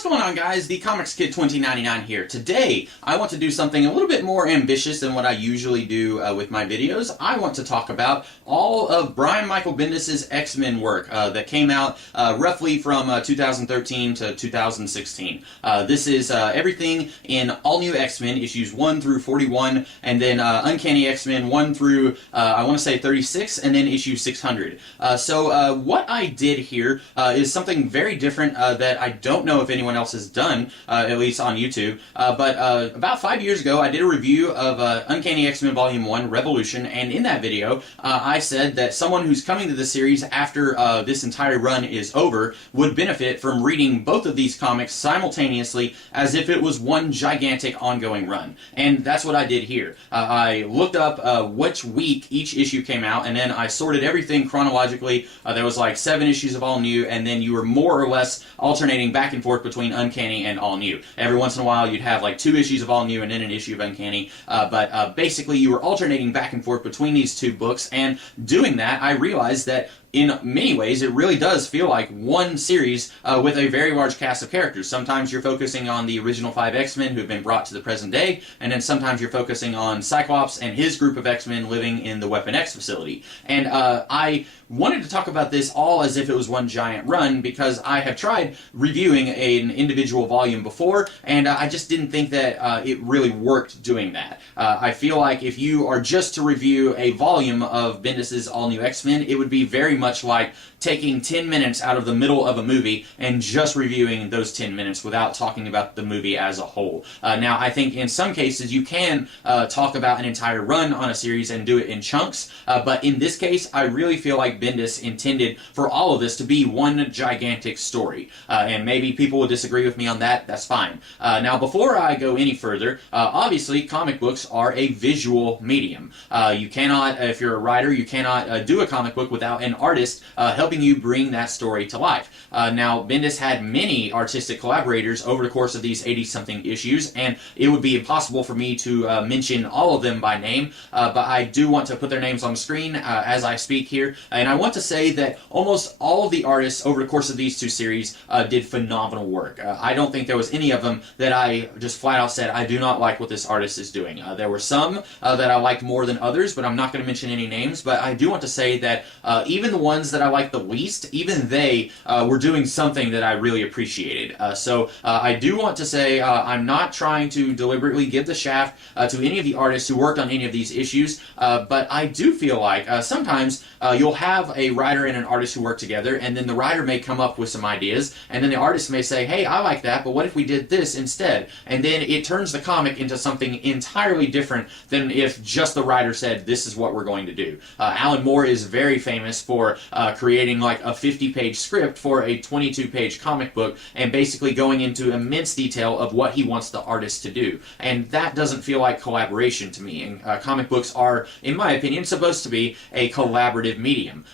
What's going on, guys? The Comics Kid 2099 here. Today, I want to do something a little bit more ambitious than what I usually do with my videos. I want to talk about all of Brian Michael Bendis' X-Men work that came out roughly from 2013 to 2016. This is everything in All New X-Men, issues 1 through 41, and then Uncanny X-Men 1 through, I want to say 36, and then issue 600. So what I did here is something very different that I don't know if anyone else has done, at least on YouTube, but about 5 years ago I did a review of Uncanny X-Men Volume 1 Revolution, and in that video I said that someone who's coming to the series after this entire run is over would benefit from reading both of these comics simultaneously as if it was one gigantic ongoing run. And that's what I did here. I looked up which week each issue came out, and then I sorted everything chronologically. There was like 7 issues of All New, and then you were more or less alternating back and forth between Uncanny and All New. Every once in a while you'd have like 2 issues of All New and then an issue of Uncanny, but basically you were alternating back and forth between these 2 books, and doing that I realized that in many ways, it really does feel like one series with a very large cast of characters. Sometimes you're focusing on the original 5 X-Men who have been brought to the present day, and then sometimes you're focusing on Cyclops and his group of X-Men living in the Weapon X facility. And I wanted to talk about this all as if it was one giant run, because I have tried reviewing an individual volume before, and I just didn't think that it really worked doing that. I feel like if you are just to review a volume of Bendis' All New X-Men, it would be very much like taking 10 minutes out of the middle of a movie and just reviewing those 10 minutes without talking about the movie as a whole. Now, I think in some cases you can talk about an entire run on a series and do it in chunks, but in this case, I really feel like Bendis intended for all of this to be one gigantic story. And maybe people will disagree with me on that, that's fine. Now, before I go any further, obviously comic books are a visual medium. You cannot, if you're a writer, you cannot do a comic book without an artist helping you bring that story to life. Now, Bendis had many artistic collaborators over the course of these 80-something issues, and it would be impossible for me to mention all of them by name, but I do want to put their names on the screen as I speak here, and I want to say that almost all of the artists over the course of these 2 series did phenomenal work. I don't think there was any of them that I just flat out said, I do not like what this artist is doing. There were some that I liked more than others, but I'm not going to mention any names, but I do want to say that even the ones that I liked the least, even they were doing something that I really appreciated. So I do want to say I'm not trying to deliberately give the shaft to any of the artists who worked on any of these issues, but I do feel like sometimes you'll have a writer and an artist who work together, and then the writer may come up with some ideas, and then the artist may say, hey, I like that, but what if we did this instead? And then it turns the comic into something entirely different than if just the writer said, this is what we're going to do. Alan Moore is very famous for creating like a 50-page script for a 22-page comic book and basically going into immense detail of what he wants the artist to do. And that doesn't feel like collaboration to me. And comic books are, in my opinion, supposed to be a collaborative medium.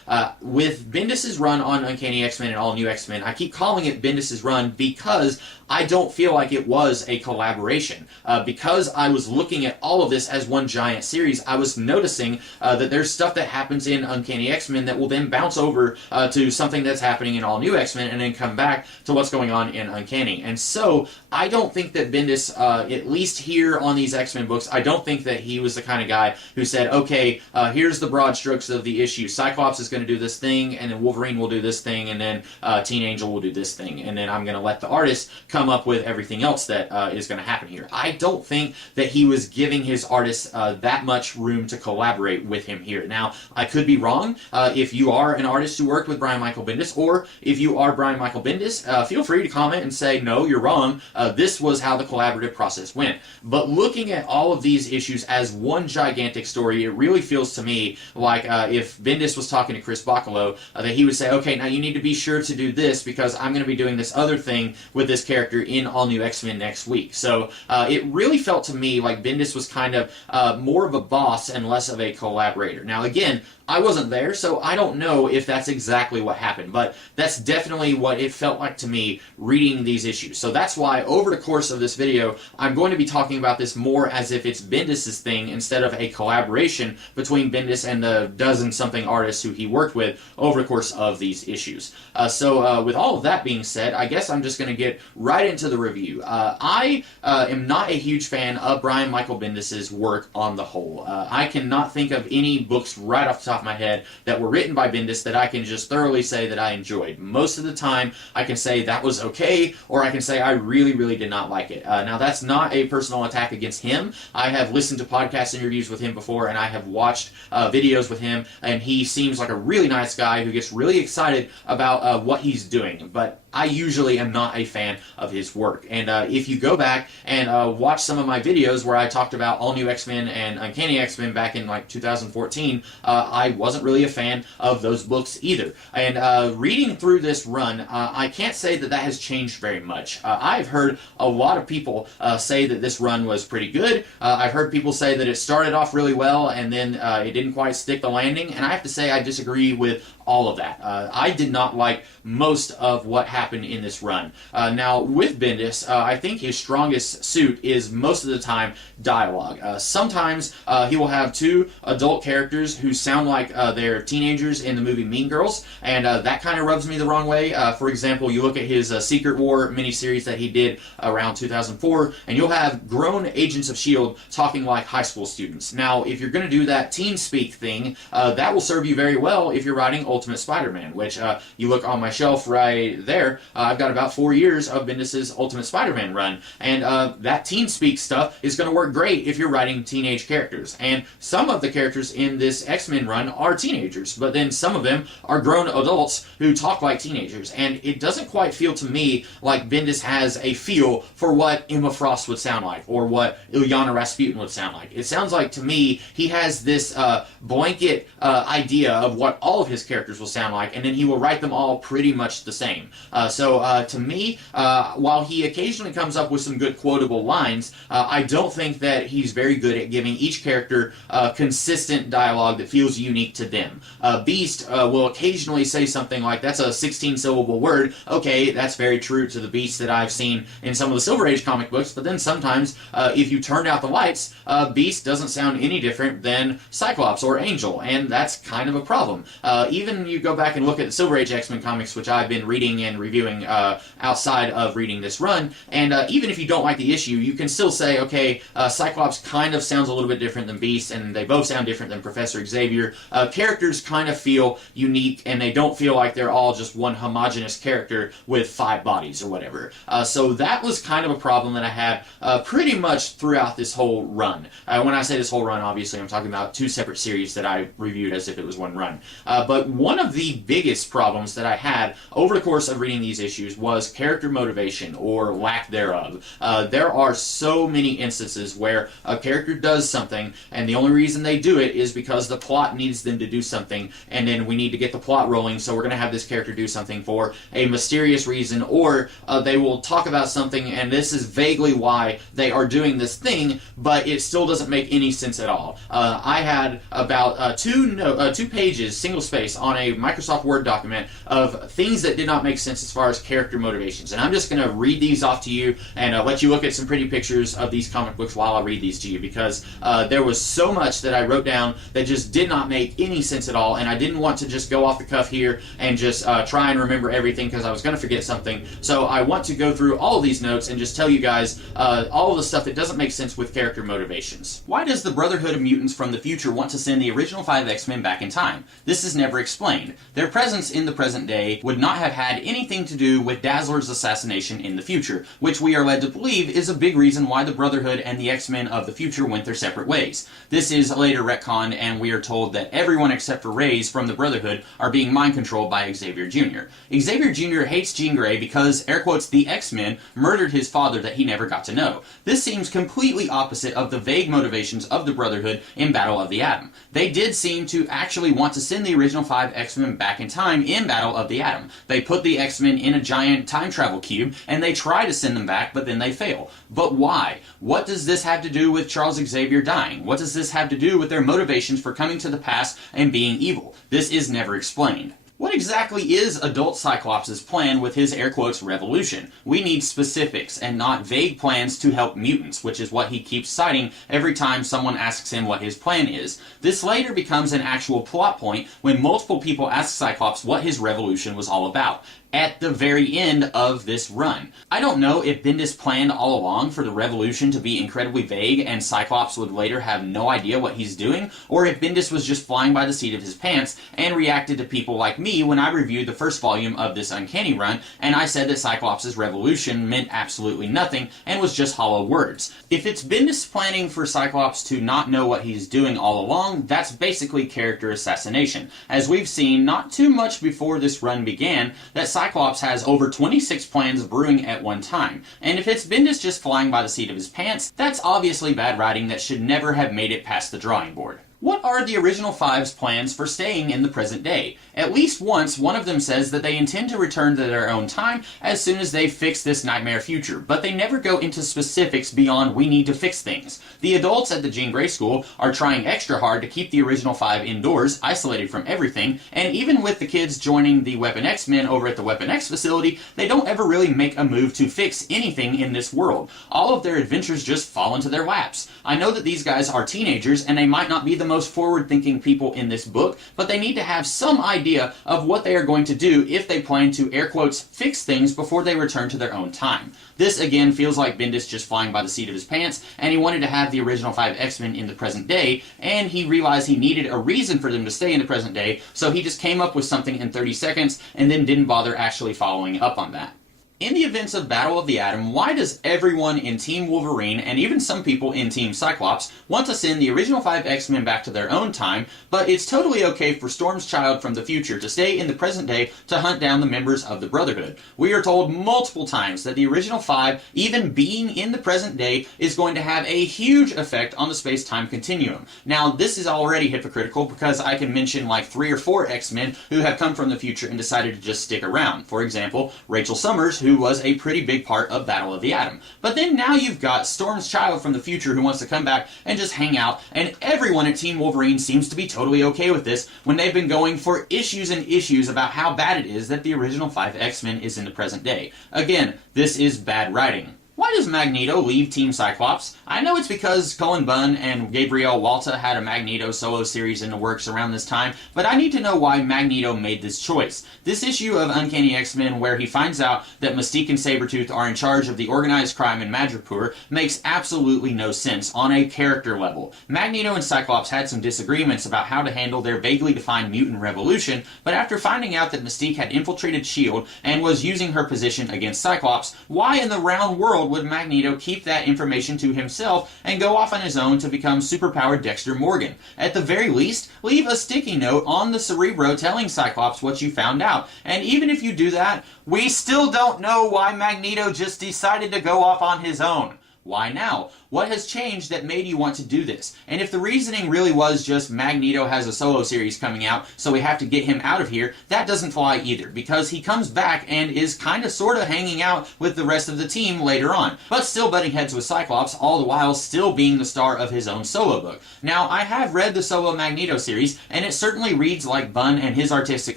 With Bendis' run on Uncanny X-Men and All New X-Men, I keep calling it Bendis' run because I don't feel like it was a collaboration. Because I was looking at all of this as one giant series, I was noticing that there's stuff that happens in Uncanny X-Men that will then bounce over to something that's happening in All New X-Men and then come back to what's going on in Uncanny. And so, I don't think that Bendis, at least here on these X-Men books, I don't think that he was the kind of guy who said, okay, here's the broad strokes of the issue. Cyclops is going to do this thing, and then Wolverine will do this thing, and then Teen Angel will do this thing, and then I'm going to let the artist come up with everything else that is going to happen here. I don't think that he was giving his artists that much room to collaborate with him here. Now, I could be wrong. If you are an artist who worked with Brian Michael Bendis, or if you are Brian Michael Bendis, feel free to comment and say, no, you're wrong. This was how the collaborative process went. But looking at all of these issues as one gigantic story, it really feels to me like if Bendis was talking to Chris Bachalo, that he would say, okay, now you need to be sure to do this because I'm going to be doing this other thing with this character in All New X-Men next week. So it really felt to me like Bendis was kind of more of a boss and less of a collaborator. Now again, I wasn't there, so I don't know if that's exactly exactly what happened, but that's definitely what it felt like to me reading these issues. So that's why over the course of this video, I'm going to be talking about this more as if it's Bendis' thing instead of a collaboration between Bendis and the dozen-something artists who he worked with over the course of these issues. So with all of that being said, I guess I'm just going to get right into the review. I am not a huge fan of Brian Michael Bendis' work on the whole. I cannot think of any books right off the top of my head that were written by Bendis that I can just thoroughly say that I enjoyed. Most of the time, I can say that was okay, or I can say I really, really did not like it. Now, that's not a personal attack against him. I have listened to podcast interviews with him before, and I have watched videos with him, and he seems like a really nice guy who gets really excited about what he's doing. But I usually am not a fan of his work. And if you go back and watch some of my videos where I talked about All New X-Men and Uncanny X-Men back in like 2014, I wasn't really a fan of those books either. And reading through this run, I can't say that that has changed very much. I've heard a lot of people say that this run was pretty good. I've heard people say that it started off really well and then it didn't quite stick the landing, and I have to say I disagree with all of that. I did not like most of what happened in this run. Now, with Bendis, I think his strongest suit is most of the time dialogue. Sometimes he will have two adult characters who sound like they're teenagers in the movie Mean Girls, and that kind of rubs me the wrong way. For example, you look at his Secret War miniseries that he did around 2004, and you'll have grown agents of S.H.I.E.L.D. talking like high school students. Now, if you're going to do that teen speak thing, that will serve you very well if you're writing Ultimate Spider-Man, which you look on my shelf right there, I've got about 4 years of Bendis' Ultimate Spider-Man run, and that teen speak stuff is going to work great if you're writing teenage characters. And some of the characters in this X-Men run are teenagers, but then some of them are grown adults who talk like teenagers, and it doesn't quite feel to me like Bendis has a feel for what Emma Frost would sound like, or what Illyana Rasputin would sound like. It sounds like to me he has this blanket idea of what all of his characters will sound like, and then he will write them all pretty much the same. So to me, while he occasionally comes up with some good quotable lines, I don't think that he's very good at giving each character consistent dialogue that feels unique to them. Beast will occasionally say something like, that's a 16-syllable word. Okay, that's very true to the Beast that I've seen in some of the Silver Age comic books, but then sometimes if you turned out the lights, Beast doesn't sound any different than Cyclops or Angel, and that's kind of a problem. Even you go back and look at the Silver Age X-Men comics, which I've been reading and reviewing outside of reading this run, and even if you don't like the issue, you can still say, okay, Cyclops kind of sounds a little bit different than Beast, and they both sound different than Professor Xavier. Characters kind of feel unique, and they don't feel like they're all just one homogenous character with 5 bodies or whatever. So that was kind of a problem that I had pretty much throughout this whole run. When I say this whole run, obviously I'm talking about 2 separate series that I reviewed as if it was one run. But one of the biggest problems that I had over the course of reading these issues was character motivation, or lack thereof. There are so many instances where a character does something, and the only reason they do it is because the plot needs them to do something, and then we need to get the plot rolling, so we're going to have this character do something for a mysterious reason, or they will talk about something, and this is vaguely why they are doing this thing, but it still doesn't make any sense at all. I had about 2 pages, single space, on a Microsoft Word document of things that did not make sense as far as character motivations. And I'm just going to read these off to you and let you look at some pretty pictures of these comic books while I read these to you, because there was so much that I wrote down that just did not make any sense at all, and I didn't want to just go off the cuff here and just try and remember everything because I was going to forget something. So I want to go through all of these notes and just tell you guys all of the stuff that doesn't make sense with character motivations. Why does the Brotherhood of Mutants from the future want to send the original 5 X-Men back in time? This is never explained. Their presence in the present day would not have had anything to do with Dazzler's assassination in the future, which we are led to believe is a big reason why the Brotherhood and the X-Men of the future went their separate ways. This is later retconned, and we are told that everyone except for Reyes from the Brotherhood are being mind-controlled by Xavier Jr. Xavier Jr. hates Jean Grey because, air quotes, the X-Men murdered his father that he never got to know. This seems completely opposite of the vague motivations of the Brotherhood in Battle of the Atom. They did seem to actually want to send the original 5 X-Men back in time in Battle of the Atom. They put the X-Men in a giant time travel cube, and they try to send them back, but then they fail. But why? What does this have to do with Charles Xavier dying? What does this have to do with their motivations for coming to the past and being evil? This is never explained. What exactly is adult Cyclops' plan with his air quotes revolution? We need specifics and not vague plans to help mutants, which is what he keeps citing every time someone asks him what his plan is. This later becomes an actual plot point when multiple people ask Cyclops what his revolution was all about at the very end of this run. I don't know if Bendis planned all along for the revolution to be incredibly vague and Cyclops would later have no idea what he's doing, or if Bendis was just flying by the seat of his pants and reacted to people like me when I reviewed the first volume of this Uncanny run and I said that Cyclops' revolution meant absolutely nothing and was just hollow words. If it's Bendis planning for Cyclops to not know what he's doing all along, that's basically character assassination. As we've seen not too much before this run began, that Cyclops has over 26 plans brewing at one time, and if it's Bendis just flying by the seat of his pants, that's obviously bad writing that should never have made it past the drawing board. What are the original Five's plans for staying in the present day? At least once, one of them says that they intend to return to their own time as soon as they fix this nightmare future, but they never go into specifics beyond we need to fix things. The adults at the Jean Grey School are trying extra hard to keep the original Five indoors, isolated from everything, and even with the kids joining the Weapon X-Men over at the Weapon X facility, they don't ever really make a move to fix anything in this world. All of their adventures just fall into their laps. I know that these guys are teenagers and they might not be the most forward-thinking people in this book, but they need to have some idea of what they are going to do if they plan to, air quotes, fix things before they return to their own time. This, again, feels like Bendis just flying by the seat of his pants, and he wanted to have the original Five X-Men in the present day, and he realized he needed a reason for them to stay in the present day, so he just came up with something in 30 seconds, and then didn't bother actually following up on that. In the events of Battle of the Atom, why does everyone in Team Wolverine, and even some people in Team Cyclops, want to send the original Five X-Men back to their own time, but it's totally okay for Storm's child from the future to stay in the present day to hunt down the members of the Brotherhood? We are told multiple times that the original Five, even being in the present day, is going to have a huge effect on the space-time continuum. Now, this is already hypocritical because I can mention like 3 or 4 X-Men who have come from the future and decided to just stick around. For example, Rachel Summers, who was a pretty big part of Battle of the Atom. But then now you've got Storm's child from the future who wants to come back and just hang out, and everyone at Team Wolverine seems to be totally okay with this when they've been going for issues and issues about how bad it is that the original Five X-Men is in the present day. Again, this is bad writing. Why does Magneto leave Team Cyclops? I know it's because Cullen Bunn and Gabriel Walta had a Magneto solo series in the works around this time, but I need to know why Magneto made this choice. This issue of Uncanny X-Men where he finds out that Mystique and Sabretooth are in charge of the organized crime in Madripoor makes absolutely no sense on a character level. Magneto and Cyclops had some disagreements about how to handle their vaguely defined mutant revolution, but after finding out that Mystique had infiltrated S.H.I.E.L.D. and was using her position against Cyclops, why in the round world would Magneto keep that information to himself and go off on his own to become superpowered Dexter Morgan? At the very least, leave a sticky note on the Cerebro telling Cyclops what you found out. And even if you do that, we still don't know why Magneto just decided to go off on his own. Why now? What has changed that made you want to do this? And if the reasoning really was just Magneto has a solo series coming out, so we have to get him out of here, that doesn't fly either, because he comes back and is kinda sorta hanging out with the rest of the team later on, but still butting heads with Cyclops, all the while still being the star of his own solo book. Now, I have read the solo Magneto series, and it certainly reads like Bunn and his artistic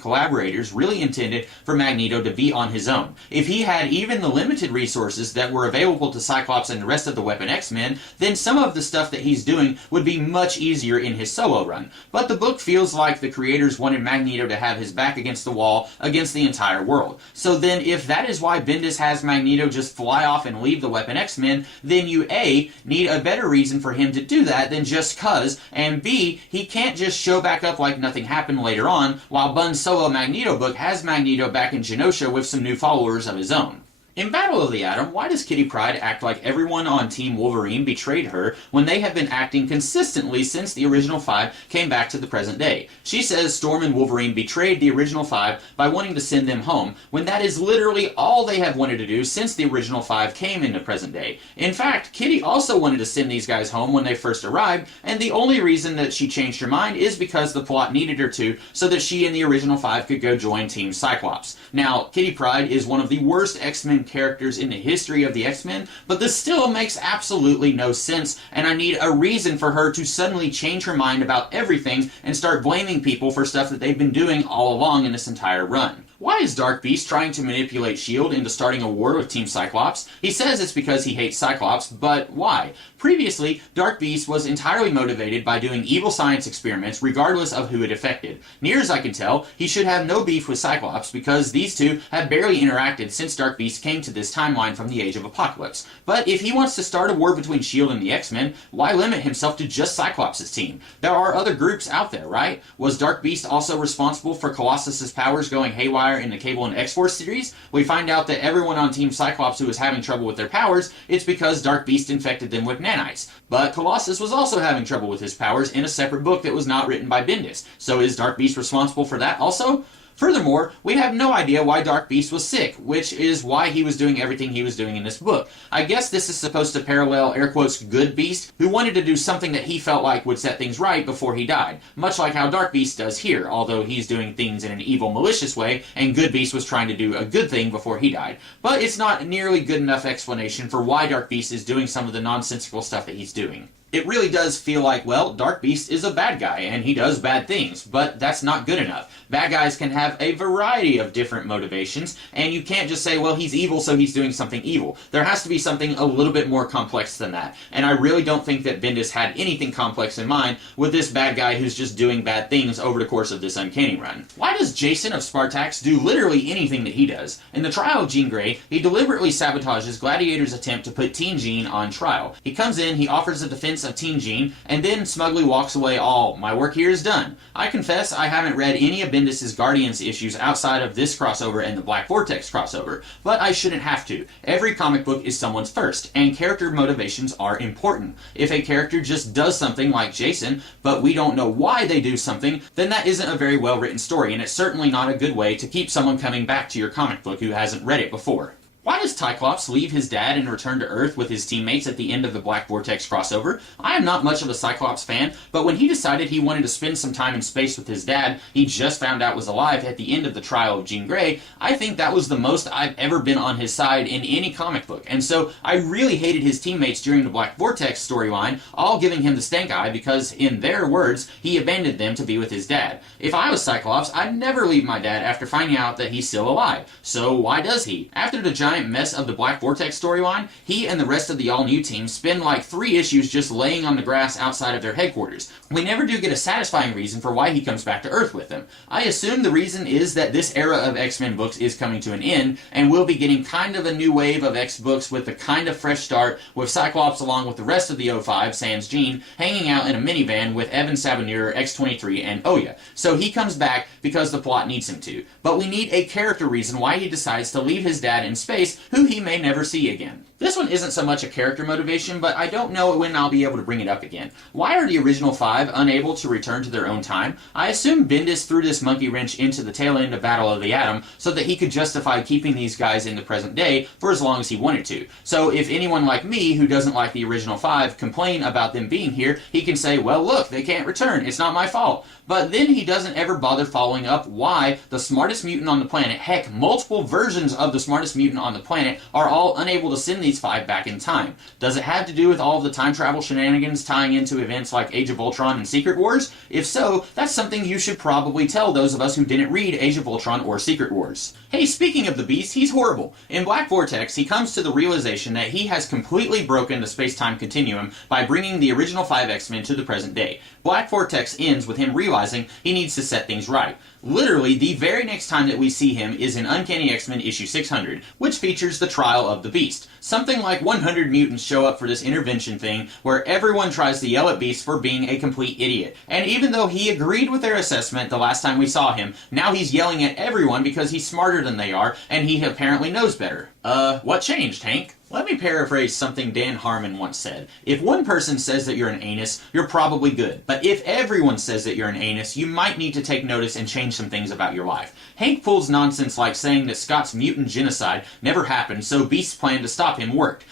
collaborators really intended for Magneto to be on his own. If he had even the limited resources that were available to Cyclops and the rest of the Weapon X-Men, then some of the stuff that he's doing would be much easier in his solo run. But the book feels like the creators wanted Magneto to have his back against the wall against the entire world. So then if that is why Bendis has Magneto just fly off and leave the Weapon X-Men, then you A, need a better reason for him to do that than just cuz, and B, he can't just show back up like nothing happened later on, while Bunn's solo Magneto book has Magneto back in Genosha with some new followers of his own. In Battle of the Atom, why does Kitty Pryde act like everyone on Team Wolverine betrayed her when they have been acting consistently since the original Five came back to the present day? She says Storm and Wolverine betrayed the original Five by wanting to send them home, when that is literally all they have wanted to do since the original Five came into present day. In fact, Kitty also wanted to send these guys home when they first arrived, and the only reason that she changed her mind is because the plot needed her to, so that she and the original Five could go join Team Cyclops. Now, Kitty Pryde is one of the worst X-Men characters in the history of the X-Men, but this still makes absolutely no sense, and I need a reason for her to suddenly change her mind about everything and start blaming people for stuff that they've been doing all along in this entire run. Why is Dark Beast trying to manipulate S.H.I.E.L.D. into starting a war with Team Cyclops? He says it's because he hates Cyclops, but why? Previously, Dark Beast was entirely motivated by doing evil science experiments regardless of who it affected. Near as I can tell, he should have no beef with Cyclops because these two have barely interacted since Dark Beast came to this timeline from the Age of Apocalypse. But if he wants to start a war between S.H.I.E.L.D. and the X-Men, why limit himself to just Cyclops' team? There are other groups out there, right? Was Dark Beast also responsible for Colossus' powers going haywire in the Cable and X-Force series? We find out that everyone on Team Cyclops who is having trouble with their powers, it's because Dark Beast infected them with nanites. But Colossus was also having trouble with his powers in a separate book that was not written by Bendis. So is Dark Beast responsible for that also? Furthermore, we have no idea why Dark Beast was sick, which is why he was doing everything he was doing in this book. I guess this is supposed to parallel, air quotes, Good Beast, who wanted to do something that he felt like would set things right before he died. Much like how Dark Beast does here, although he's doing things in an evil, malicious way, and Good Beast was trying to do a good thing before he died. But it's not nearly good enough explanation for why Dark Beast is doing some of the nonsensical stuff that he's doing. It really does feel like, well, Dark Beast is a bad guy, and he does bad things, but that's not good enough. Bad guys can have a variety of different motivations, and you can't just say, well, he's evil, so he's doing something evil. There has to be something a little bit more complex than that, and I really don't think that Bendis had anything complex in mind with this bad guy who's just doing bad things over the course of this Uncanny run. Why does Jason of Spartax do literally anything that he does? In the trial of Jean Grey, he deliberately sabotages Gladiator's attempt to put Teen Jean on trial. He comes in, he offers a defense of Teen Jean, and then smugly walks away all, my work here is done. I confess I haven't read any of Bendis' Guardians issues outside of this crossover and the Black Vortex crossover, but I shouldn't have to. Every comic book is someone's first, and character motivations are important. If a character just does something like Jason, but we don't know why they do something, then that isn't a very well written story, and it's certainly not a good way to keep someone coming back to your comic book who hasn't read it before. Why does Cyclops leave his dad and return to Earth with his teammates at the end of the Black Vortex crossover? I am not much of a Cyclops fan, but when he decided he wanted to spend some time in space with his dad, he just found out was alive at the end of the trial of Jean Grey, I think that was the most I've ever been on his side in any comic book. And so I really hated his teammates during the Black Vortex storyline, all giving him the stank eye because, in their words, he abandoned them to be with his dad. If I was Cyclops, I'd never leave my dad after finding out that he's still alive. So why does he? After the giant mess of the Black Vortex storyline, he and the rest of the all-new team spend like 3 issues just laying on the grass outside of their headquarters. We never do get a satisfying reason for why he comes back to Earth with them. I assume the reason is that this era of X-Men books is coming to an end, and we'll be getting kind of a new wave of X books with a kind of fresh start, with Cyclops along with the rest of the O5, sans Jean, hanging out in a minivan with Evan Sabanur, X-23, and Oya. So he comes back because the plot needs him to. But we need a character reason why he decides to leave his dad in space, who he may never see again. This one isn't so much a character motivation, but I don't know when I'll be able to bring it up again. Why are the original 5 unable to return to their own time? I assume Bendis threw this monkey wrench into the tail end of Battle of the Atom so that he could justify keeping these guys in the present day for as long as he wanted to. So if anyone like me, who doesn't like the original 5, complain about them being here, he can say, well look, they can't return, it's not my fault. But then he doesn't ever bother following up why the smartest mutant on the planet, heck, multiple versions of the smartest mutant on the planet, are all unable to send these 5 back in time. Does it have to do with all of the time travel shenanigans tying into events like Age of Ultron and Secret Wars? If so, that's something you should probably tell those of us who didn't read Age of Ultron or Secret Wars. Hey, speaking of the Beast, he's horrible. In Black Vortex, he comes to the realization that he has completely broken the space-time continuum by bringing the original 5 X-Men to the present day. Black Vortex ends with him realizing he needs to set things right. Literally, the very next time that we see him is in Uncanny X-Men issue 600, which features the trial of the Beast. Something like 100 mutants show up for this intervention thing, where everyone tries to yell at Beast for being a complete idiot. And even though he agreed with their assessment the last time we saw him, now he's yelling at everyone because he's smarter than they are, and he apparently knows better. What changed, Hank? Let me paraphrase something Dan Harmon once said. If one person says that you're an anus, you're probably good. But if everyone says that you're an anus, you might need to take notice and change some things about your life. Hank pulls nonsense like saying that Scott's mutant genocide never happened, so Beast's plan to stop him worked.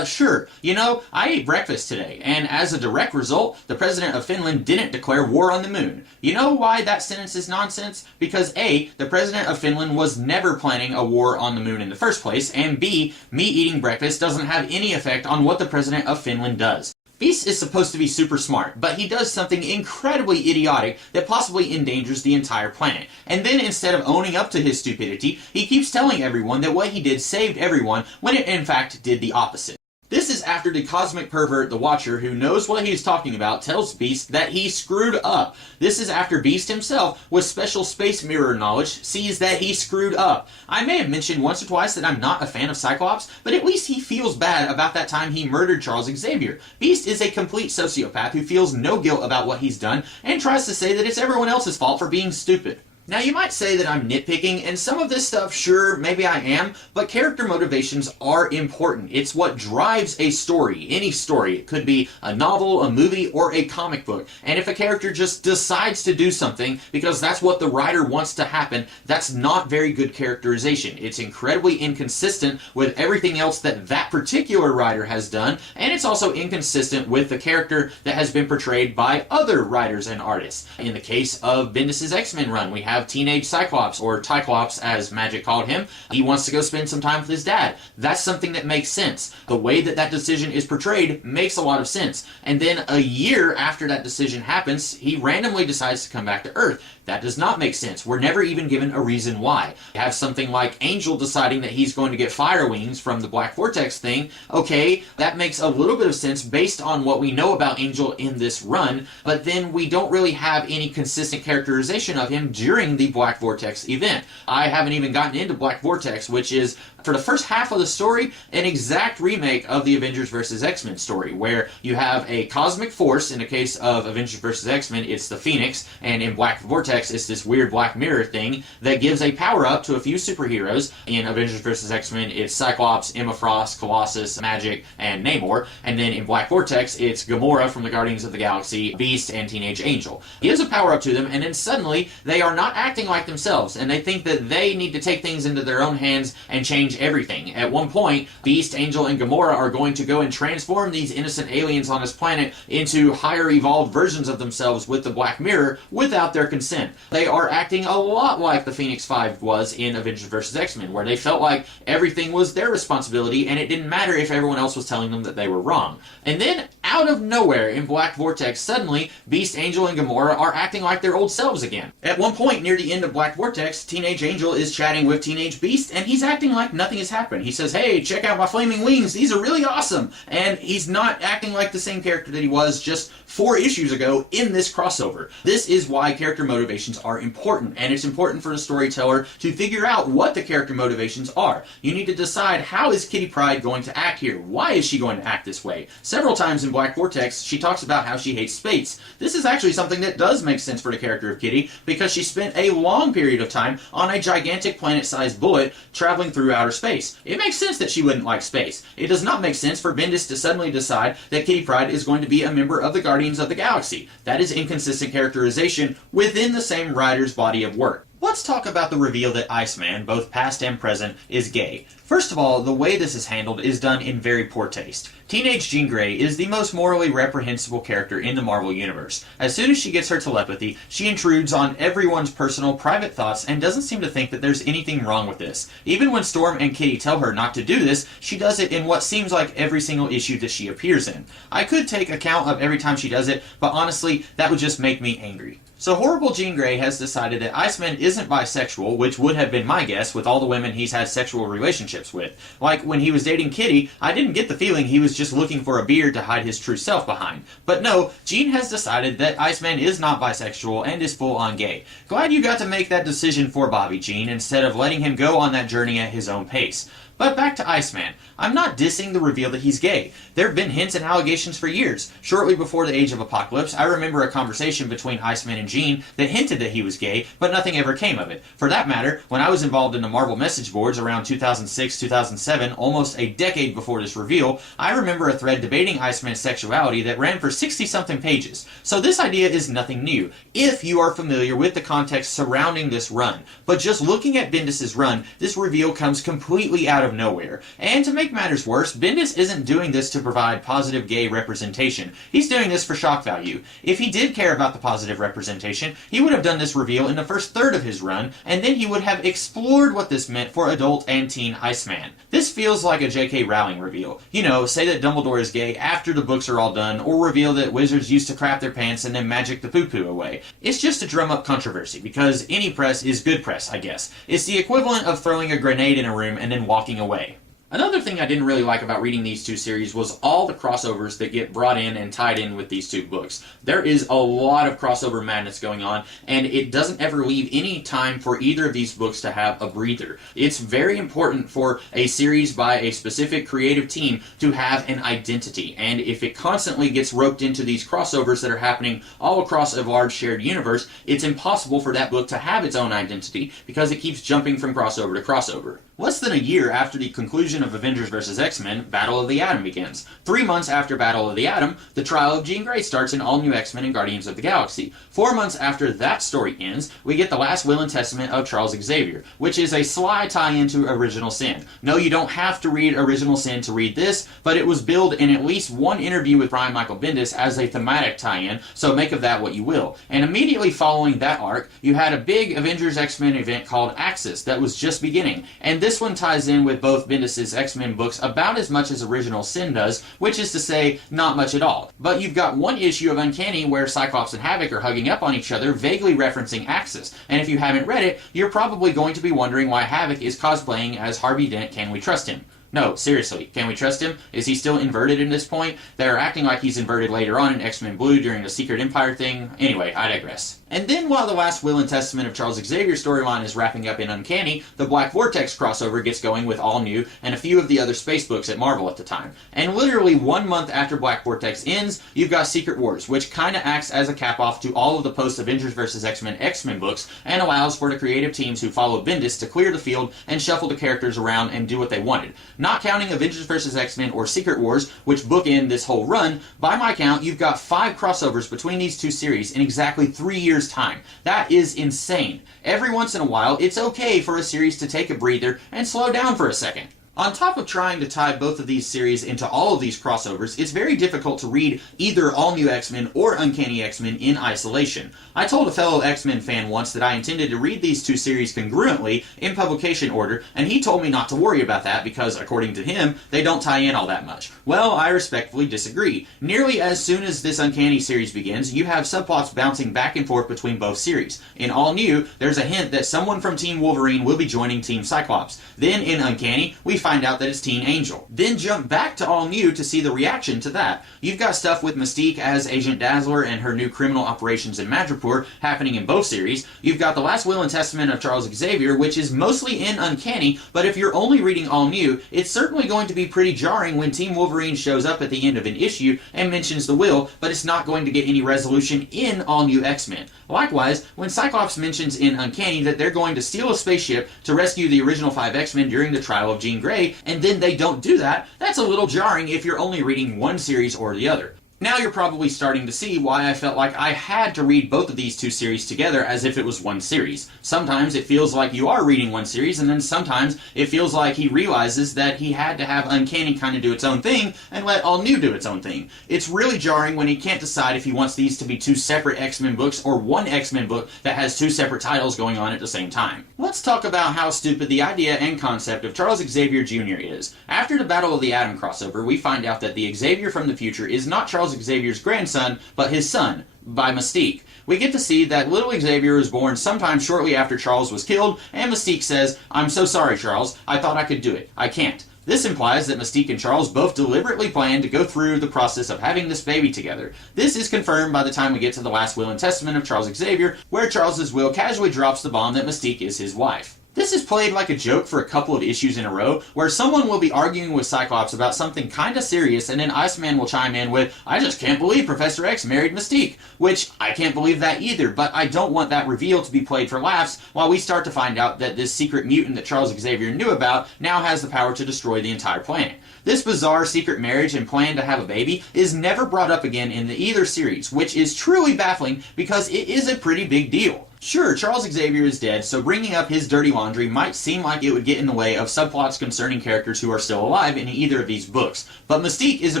Sure. You know, I ate breakfast today, and as a direct result, the president of Finland didn't declare war on the moon. You know why that sentence is nonsense? Because A, the president of Finland was never planning a war on the moon in the first place, and B, me eating breakfast doesn't have any effect on what the president of Finland does. Beast is supposed to be super smart, but he does something incredibly idiotic that possibly endangers the entire planet. And then instead of owning up to his stupidity, he keeps telling everyone that what he did saved everyone when it in fact did the opposite. This is after the cosmic pervert, the Watcher, who knows what he's talking about, tells Beast that he screwed up. This is after Beast himself, with special space mirror knowledge, sees that he screwed up. I may have mentioned once or twice that I'm not a fan of Cyclops, but at least he feels bad about that time he murdered Charles Xavier. Beast is a complete sociopath who feels no guilt about what he's done, and tries to say that it's everyone else's fault for being stupid. Now, you might say that I'm nitpicking, and some of this stuff, sure, maybe I am, but character motivations are important. It's what drives a story, any story. It could be a novel, a movie, or a comic book. And if a character just decides to do something because that's what the writer wants to happen, that's not very good characterization. It's incredibly inconsistent with everything else that that particular writer has done, and it's also inconsistent with the character that has been portrayed by other writers and artists. In the case of Bendis' X-Men run, we have teenage Cyclops, or Tyclops as Magic called him. He wants to go spend some time with his dad. That's something that makes sense. The way that that decision is portrayed makes a lot of sense. And then a year after that decision happens, he randomly decides to come back to Earth. That does not make sense. We're never even given a reason why. You have something like Angel deciding that he's going to get fire wings from the Black Vortex thing. Okay, that makes a little bit of sense based on what we know about Angel in this run, but then we don't really have any consistent characterization of him during the Black Vortex event. I haven't even gotten into Black Vortex, which is, for the first half of the story, an exact remake of the Avengers vs. X-Men story, where you have a cosmic force. In the case of Avengers vs. X-Men, it's the Phoenix, and in Black Vortex, it's this weird Black Mirror thing that gives a power-up to a few superheroes. In Avengers vs. X-Men, it's Cyclops, Emma Frost, Colossus, Magic, and Namor. And then in Black Vortex, it's Gamora from the Guardians of the Galaxy, Beast, and Teenage Angel. Gives a power-up to them, and then suddenly, they are not acting like themselves, and they think that they need to take things into their own hands and change everything. At one point, Beast, Angel, and Gamora are going to go and transform these innocent aliens on this planet into higher evolved versions of themselves with the Black Mirror without their consent. They are acting a lot like the Phoenix Five was in Avengers vs. X-Men, where they felt like everything was their responsibility and it didn't matter if everyone else was telling them that they were wrong. And then, out of nowhere, in Black Vortex, suddenly, Beast, Angel, and Gamora are acting like their old selves again. At one point, near the end of Black Vortex, Teenage Angel is chatting with Teenage Beast, and he's acting like nothing has happened. He says, "Hey, check out my flaming wings, these are really awesome!" And he's not acting like the same character that he was just 4 issues ago in this crossover. This is why character motivations are important, and it's important for the storyteller to figure out what the character motivations are. You need to decide, how is Kitty Pryde going to act here? Why is she going to act this way? Several times in Black Vortex, she talks about how she hates space. This is actually something that does make sense for the character of Kitty, because she spent a long period of time on a gigantic planet-sized bullet traveling through outer space. It makes sense that she wouldn't like space. It does not make sense for Bendis to suddenly decide that Kitty Pryde is going to be a member of the Guardians of the Galaxy. That is inconsistent characterization within the same writer's body of work. Let's talk about the reveal that Iceman, both past and present, is gay. First of all, the way this is handled is done in very poor taste. Teenage Jean Grey is the most morally reprehensible character in the Marvel Universe. As soon as she gets her telepathy, she intrudes on everyone's personal, private thoughts and doesn't seem to think that there's anything wrong with this. Even when Storm and Kitty tell her not to do this, she does it in what seems like every single issue that she appears in. I could take account of every time she does it, but honestly, that would just make me angry. So Horrible Jean Grey has decided that Iceman isn't bisexual, which would have been my guess with all the women he's had sexual relationships with. Like, when he was dating Kitty, I didn't get the feeling he was just looking for a beard to hide his true self behind. But no, Jean has decided that Iceman is not bisexual and is full-on gay. Glad you got to make that decision for Bobby, Jean, instead of letting him go on that journey at his own pace. But back to Iceman. I'm not dissing the reveal that he's gay. There have been hints and allegations for years. Shortly before the Age of Apocalypse, I remember a conversation between Iceman and Jean that hinted that he was gay, but nothing ever came of it. For that matter, when I was involved in the Marvel message boards around 2006, 2007, almost a decade before this reveal, I remember a thread debating Iceman's sexuality that ran for 60-something pages. So this idea is nothing new, if you are familiar with the context surrounding this run. But just looking at Bendis' run, this reveal comes completely out of nowhere. And to make matters worse, Bendis isn't doing this to provide positive gay representation. He's doing this for shock value. If he did care about the positive representation, he would have done this reveal in the first third of his run, and then he would have explored what this meant for adult and teen Iceman. This feels like a J.K. Rowling reveal. You know, say that Dumbledore is gay after the books are all done, or reveal that wizards used to crap their pants and then magic the poo-poo away. It's just to drum up controversy, because any press is good press, I guess. It's the equivalent of throwing a grenade in a room and then walking away. Another thing I didn't really like about reading these two series was all the crossovers that get brought in and tied in with these two books. There is a lot of crossover madness going on, and it doesn't ever leave any time for either of these books to have a breather. It's very important for a series by a specific creative team to have an identity, and if it constantly gets roped into these crossovers that are happening all across a large shared universe, it's impossible for that book to have its own identity because it keeps jumping from crossover to crossover. Less than a year after the conclusion of Avengers vs. X-Men, Battle of the Atom begins. 3 months after Battle of the Atom, the trial of Jean Grey starts in All New X-Men and Guardians of the Galaxy. 4 months after that story ends, we get the last will and testament of Charles Xavier, which is a sly tie-in to Original Sin. No, you don't have to read Original Sin to read this, but it was billed in at least one interview with Brian Michael Bendis as a thematic tie-in, so make of that what you will. And immediately following that arc, you had a big Avengers X-Men event called Axis that was just beginning, and this one ties in with both Bendis' X-Men books about as much as Original Sin does, which is to say, not much at all. But you've got one issue of Uncanny where Cyclops and Havoc are hugging up on each other, vaguely referencing Axis, and if you haven't read it, you're probably going to be wondering why Havoc is cosplaying as Harvey Dent. Can we trust him? No, seriously, can we trust him? Is he still inverted in this point? They're acting like he's inverted later on in X-Men Blue during the Secret Empire thing. Anyway, I digress. And then while the last will and testament of Charles Xavier storyline is wrapping up in Uncanny, the Black Vortex crossover gets going with All New and a few of the other space books at Marvel at the time. And literally 1 month after Black Vortex ends, you've got Secret Wars, which kinda acts as a cap-off to all of the post-Avengers vs. X-Men books and allows for the creative teams who follow Bendis to clear the field and shuffle the characters around and do what they wanted. Not counting Avengers vs. X-Men or Secret Wars, which bookend this whole run, by my count, you've got 5 crossovers between these two series in exactly 3 years' time. That is insane. Every once in a while, it's okay for a series to take a breather and slow down for a second. On top of trying to tie both of these series into all of these crossovers, it's very difficult to read either All New X-Men or Uncanny X-Men in isolation. I told a fellow X-Men fan once that I intended to read these two series congruently in publication order, and he told me not to worry about that because, according to him, they don't tie in all that much. Well, I respectfully disagree. Nearly as soon as this Uncanny series begins, you have subplots bouncing back and forth between both series. In All New, there's a hint that someone from Team Wolverine will be joining Team Cyclops. Then in Uncanny, we find out that it's Teen Angel. Then jump back to All New to see the reaction to that. You've got stuff with Mystique as Agent Dazzler and her new criminal operations in Madripoor happening in both series. You've got the last will and testament of Charles Xavier, which is mostly in Uncanny, but if you're only reading All New, it's certainly going to be pretty jarring when Team Wolverine shows up at the end of an issue and mentions the will, but it's not going to get any resolution in All New X-Men. Likewise, when Cyclops mentions in Uncanny that they're going to steal a spaceship to rescue the original 5 X-Men during the trial of Jean Grey, and then they don't do that, that's a little jarring if you're only reading one series or the other. Now you're probably starting to see why I felt like I had to read both of these two series together as if it was one series. Sometimes it feels like you are reading one series, and then sometimes it feels like he realizes that he had to have Uncanny kind of do its own thing and let All New do its own thing. It's really jarring when he can't decide if he wants these to be 2 separate X-Men books or one X-Men book that has 2 separate titles going on at the same time. Let's talk about how stupid the idea and concept of Charles Xavier Jr. is. After the Battle of the Atom crossover, we find out that the Xavier from the future is not Charles Xavier's grandson, but his son, by Mystique. We get to see that little Xavier was born sometime shortly after Charles was killed, and Mystique says, "I'm so sorry, Charles. I thought I could do it. I can't." This implies that Mystique and Charles both deliberately planned to go through the process of having this baby together. This is confirmed by the time we get to the last will and testament of Charles Xavier, where Charles's will casually drops the bomb that Mystique is his wife. This is played like a joke for a couple of issues in a row, where someone will be arguing with Cyclops about something kinda serious, and then Iceman will chime in with, "I just can't believe Professor X married Mystique," which I can't believe that either, but I don't want that reveal to be played for laughs while we start to find out that this secret mutant that Charles Xavier knew about now has the power to destroy the entire planet. This bizarre secret marriage and plan to have a baby is never brought up again in either series, which is truly baffling because it is a pretty big deal. Sure, Charles Xavier is dead, so bringing up his dirty laundry might seem like it would get in the way of subplots concerning characters who are still alive in either of these books, but Mystique is a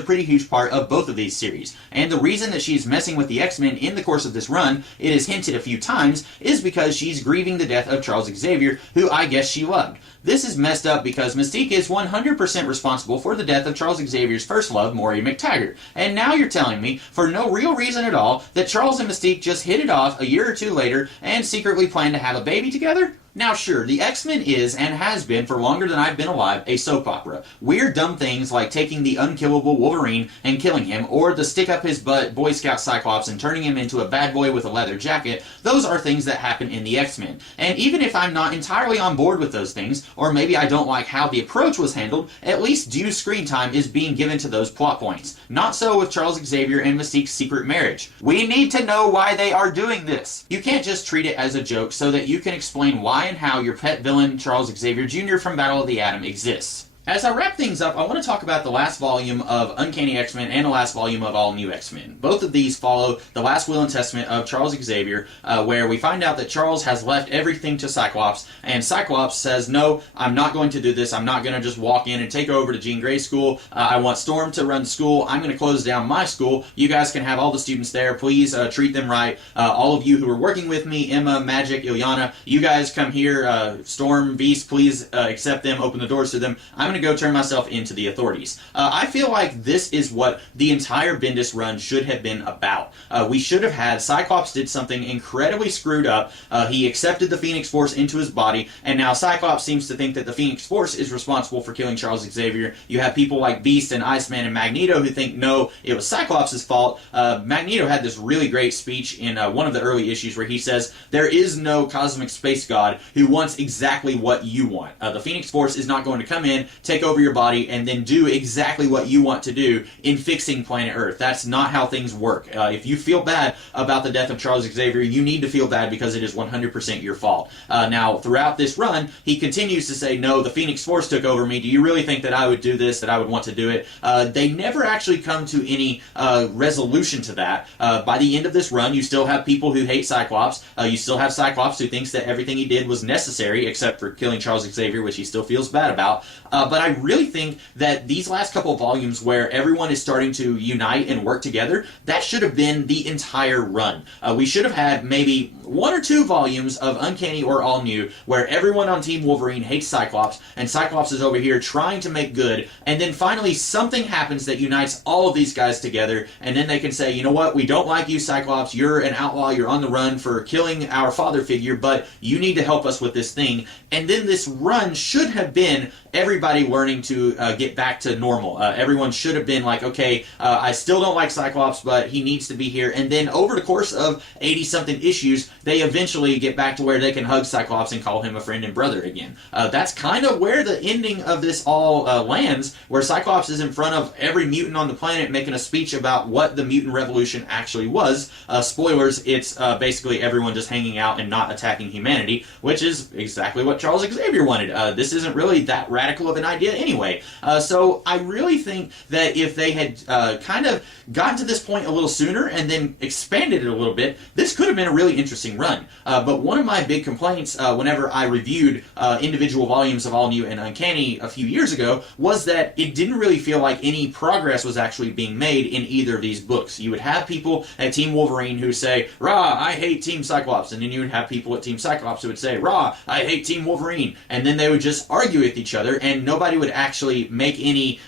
pretty huge part of both of these series, and the reason that she's messing with the X-Men in the course of this run, it is hinted a few times, is because she's grieving the death of Charles Xavier, who I guess she loved. This is messed up because Mystique is 100% responsible for the death of Charles Xavier's first love, Maury McTaggart. And now you're telling me, for no real reason at all, that Charles and Mystique just hit it off a year or two later and secretly plan to have a baby together? Now sure, the X-Men is, and has been for longer than I've been alive, a soap opera. Weird dumb things like taking the unkillable Wolverine and killing him, or the stick-up-his-butt Boy Scout Cyclops and turning him into a bad boy with a leather jacket, those are things that happen in the X-Men. And even if I'm not entirely on board with those things, or maybe I don't like how the approach was handled, at least due screen time is being given to those plot points. Not so with Charles Xavier and Mystique's secret marriage. We need to know why they are doing this. You can't just treat it as a joke so that you can explain why and how your pet villain, Charles Xavier Jr. from Battle of the Atom, exists. As I wrap things up, I want to talk about the last volume of Uncanny X-Men and the last volume of All New X-Men. Both of these follow the last will and testament of Charles Xavier, where we find out that Charles has left everything to Cyclops, and Cyclops says, no, I'm not going to do this. I'm not going to just walk in and take over to Jean Grey's school. I want Storm to run the school. I'm going to close down my school. You guys can have all the students there. Please treat them right. All of you who are working with me, Emma, Magic, Ilyana, you guys come here. Storm, Beast, please accept them, open the doors to them. I'm going to go turn myself into the authorities. I feel like this is what the entire Bendis run should have been about. We should have had Cyclops did something incredibly screwed up. He accepted the Phoenix Force into his body, and now Cyclops seems to think that the Phoenix Force is responsible for killing Charles Xavier. You have people like Beast and Iceman and Magneto who think, no, it was Cyclops' fault. Magneto had this really great speech in one of the early issues where he says, there is no cosmic space god who wants exactly what you want. The Phoenix Force is not going to come in, take over your body, and then do exactly what you want to do in fixing planet Earth. That's not how things work. If you feel bad about the death of Charles Xavier, you need to feel bad because it is 100% your fault. Now, throughout this run, he continues to say, no, the Phoenix Force took over me. Do you really think that I would do this, that I would want to do it? They never actually come to any resolution to that. By the end of this run, you still have people who hate Cyclops. You still have Cyclops who thinks that everything he did was necessary, except for killing Charles Xavier, which he still feels bad about. But I really think that these last couple of volumes where everyone is starting to unite and work together, that should have been the entire run. We should have had maybe 1 or 2 volumes of Uncanny or All New where everyone on Team Wolverine hates Cyclops, and Cyclops is over here trying to make good, and then finally something happens that unites all of these guys together, and then they can say, you know what, we don't like you, Cyclops, you're an outlaw, you're on the run for killing our father figure, but you need to help us with this thing. And then this run should have been everybody learning to get back to normal. Everyone should have been like, okay, I still don't like Cyclops, but he needs to be here. And then over the course of 80-something issues, they eventually get back to where they can hug Cyclops and call him a friend and brother again. That's kind of where the ending of this all lands, where Cyclops is in front of every mutant on the planet making a speech about what the mutant revolution actually was. Spoilers, it's basically everyone just hanging out and not attacking humanity, which is exactly what Charles Xavier wanted. This isn't really that radical of an idea anyway. So I really think that if they had kind of gotten to this point a little sooner and then expanded it a little bit, this could have been a really interesting run. But one of my big complaints whenever I reviewed individual volumes of All New and Uncanny a few years ago was that it didn't really feel like any progress was actually being made in either of these books. You would have people at Team Wolverine who say, rah, I hate Team Cyclops, and then you would have people at Team Cyclops who would say, rah, I hate Team Wolverine, and then they would just argue with each other other, and nobody would actually make any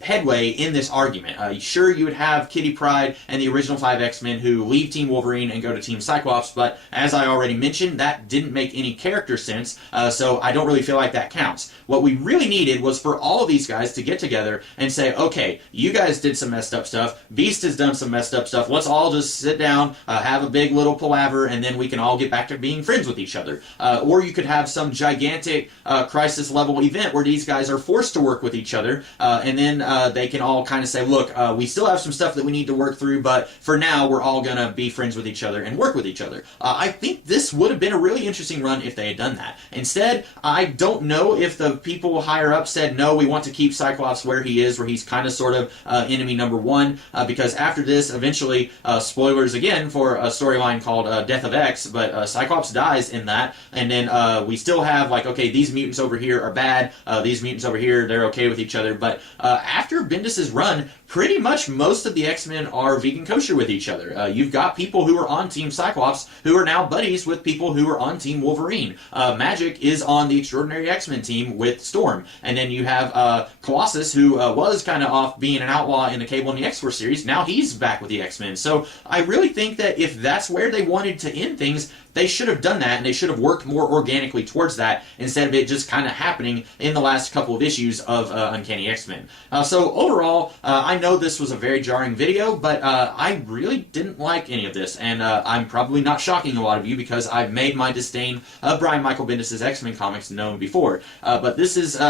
headway in this argument. Sure, you would have Kitty Pryde and the original 5 X-Men who leave Team Wolverine and go to Team Cyclops, but as I already mentioned, that didn't make any character sense, so I don't really feel like that counts. What we really needed was for all of these guys to get together and say, okay, you guys did some messed up stuff, Beast has done some messed up stuff, let's all just sit down, have a big little palaver, and then we can all get back to being friends with each other. Or you could have some gigantic crisis level event where these guys are forced to work with each other, and then they can all kind of say, look, we still have some stuff that we need to work through, but for now we're all going to be friends with each other and work with each other. I think this would have been a really interesting run if they had done that. Instead, I don't know if the people higher up said, no, we want to keep Cyclops where he is, where he's kind of sort of enemy number one, because after this, eventually, spoilers again for a storyline called Death of X, but Cyclops dies in that, and then we still have, like, okay, these mutants over here are bad, these mutants over here, they're okay with each other, but after Bendis' run, pretty much most of the X-Men are vegan kosher with each other. You've got people who are on Team Cyclops who are now buddies with people who are on Team Wolverine. Magic is on the Extraordinary X-Men team with Storm. And then you have Colossus, who was kind of off being an outlaw in the Cable and the X-Force series. Now he's back with the X-Men. So I really think that if that's where they wanted to end things, they should have done that, and they should have worked more organically towards that instead of it just kind of happening in the last couple of issues of Uncanny X-Men. So overall, I know this was a very jarring video, but I really didn't like any of this, and I'm probably not shocking a lot of you because I've made my disdain of Brian Michael Bendis' X-Men comics known before. But this is...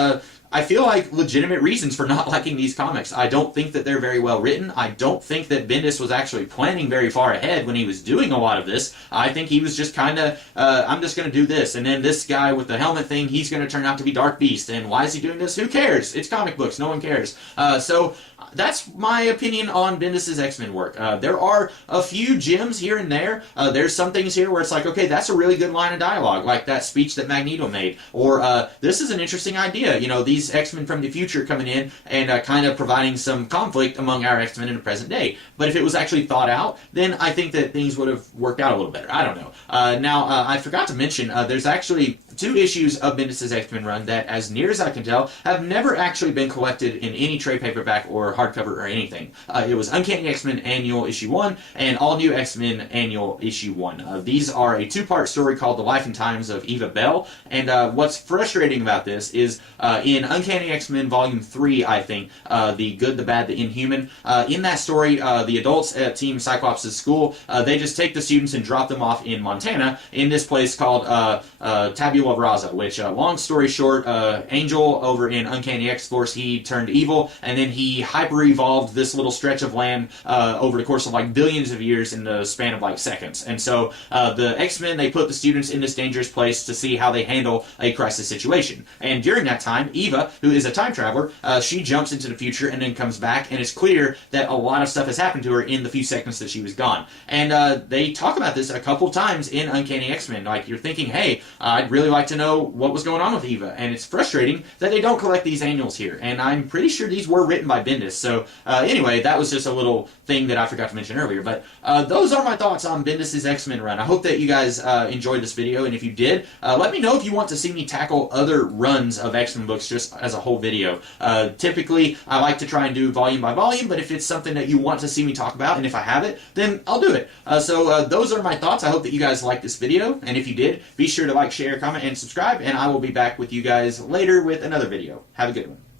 I feel like legitimate reasons for not liking these comics. I don't think that they're very well written. I don't think that Bendis was actually planning very far ahead when he was doing a lot of this. I think he was just kind of, I'm just going to do this. And then this guy with the helmet thing, he's going to turn out to be Dark Beast. And why is he doing this? Who cares? It's comic books. No one cares. So that's my opinion on Bendis' X-Men work. There are a few gems here and there. There's some things here where it's like, okay, that's a really good line of dialogue, like that speech that Magneto made. Or this is an interesting idea. You know, these X-Men from the future coming in and kind of providing some conflict among our X-Men in the present day. But if it was actually thought out, then I think that things would have worked out a little better. I don't know. Now, I forgot to mention, there's actually 2 issues of Bendis' X-Men run that, as near as I can tell, have never actually been collected in any trade paperback or hardcover or anything. It was Uncanny X-Men Annual Issue 1 and All New X-Men Annual Issue 1. These are a 2-part story called The Life and Times of Eva Bell, and what's frustrating about this is in Uncanny X-Men Volume 3, I think, The Good, the Bad, the Inhuman, in that story, the adults at Team Cyclops' school, they just take the students and drop them off in Montana in this place called Tabula Rasa, which, long story short, Angel over in Uncanny X-Force, he turned evil, and then he hyper-evolved this little stretch of land over the course of like billions of years in the span of like seconds. And so the X-Men, they put the students in this dangerous place to see how they handle a crisis situation. And during that time, Eva, who is a time traveler, she jumps into the future and then comes back, and it's clear that a lot of stuff has happened to her in the few seconds that she was gone. And they talk about this a couple times in Uncanny X-Men. Like, you're thinking, hey, I'd really like to know what was going on with Eva, and it's frustrating that they don't collect these annuals here, and I'm pretty sure these were written by Bendis. So anyway, that was just a little thing that I forgot to mention earlier, but those are my thoughts on Bendis' X-Men run. I hope that you guys enjoyed this video, and if you did, let me know if you want to see me tackle other runs of X-Men books just as a whole video. Typically, I like to try and do volume by volume, but if it's something that you want to see me talk about, and if I have it, then I'll do it. So those are my thoughts. I hope that you guys liked this video, and if you did, be sure to like, share, comment, and subscribe, and I will be back with you guys later with another video. Have a good one.